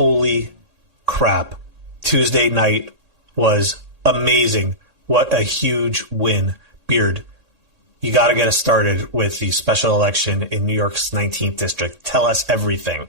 Holy crap. Tuesday night was amazing. What a huge win. Beard, you got to get us started with the special election in New York's 19th district. Tell us everything.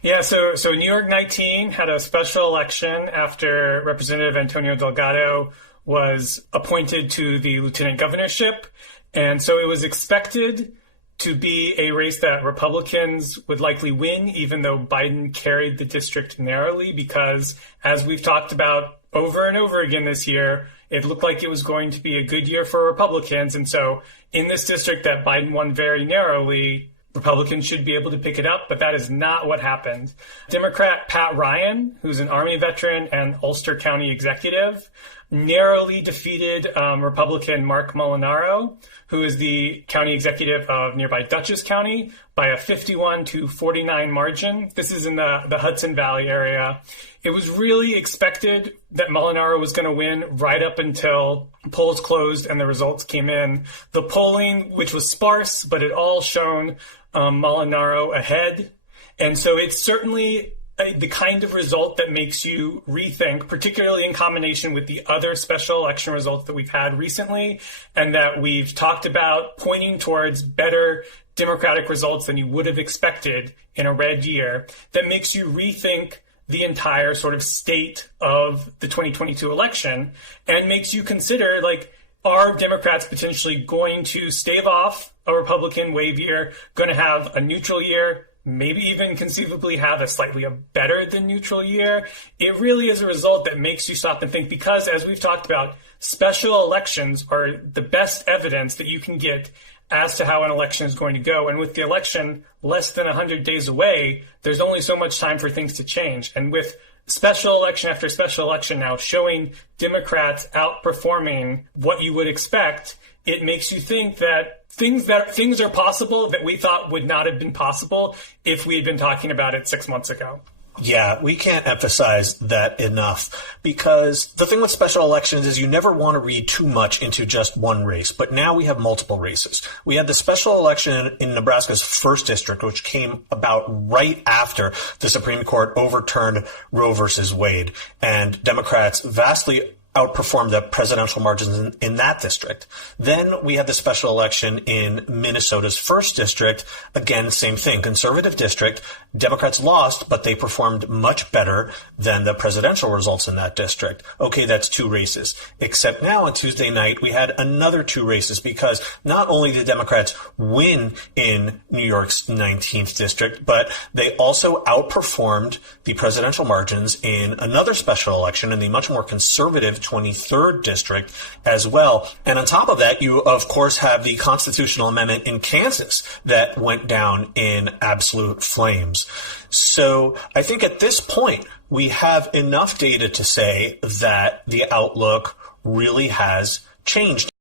Yeah, so New York 19 had a special election after Representative Antonio Delgado was appointed to the lieutenant governorship. And so it was expected to be a race that Republicans would likely win, even though Biden carried the district narrowly, because as we've talked about over and over again this year, it looked like it was going to be a good year for Republicans. And so in this district that Biden won very narrowly, Republicans should be able to pick it up, but that is not what happened. Democrat Pat Ryan, who's an Army veteran and Ulster County executive, narrowly defeated Republican Mark Molinaro, who is the county executive of nearby Dutchess County, by a 51-49 margin. This is in the Hudson Valley area. It was really expected that Molinaro was going to win right up until polls closed and the results came in. The polling, which was sparse, but it all shown Molinaro ahead. And so it's certainly the kind of result that makes you rethink, particularly in combination with the other special election results that we've had recently and that we've talked about, pointing towards better Democratic results than you would have expected in a red year, that makes you rethink the entire sort of state of the 2022 election and makes you consider, like, are Democrats potentially going to stave off a Republican wave year, going to have a neutral year, maybe even conceivably have a slightly better than neutral year? It really is a result that makes you stop and think, because as we've talked about, special elections are the best evidence that you can get as to how an election is going to go. And with the election less than 100 days away, there's only so much time for things to change. And with special election after special election now showing Democrats outperforming what you would expect, it makes you think that things are possible that we thought would not have been possible if we had been talking about it 6 months ago. Yeah, we can't emphasize that enough, because the thing with special elections is you never want to read too much into just one race. But now we have multiple races. We had the special election in Nebraska's 1st district, which came about right after the Supreme Court overturned Roe versus Wade, and Democrats vastly outperformed the presidential margins in that district. Then we had the special election in Minnesota's 1st district. Again, same thing, conservative district. Democrats lost, but they performed much better than the presidential results in that district. Okay, that's 2 races. Except now on Tuesday night, we had another 2 races, because not only did Democrats win in New York's 19th district, but they also outperformed the presidential margins in another special election in the much more conservative 23rd district as well. And on top of that, you, of course, have the constitutional amendment in Kansas that went down in absolute flames. So I think at this point, we have enough data to say that the outlook really has changed.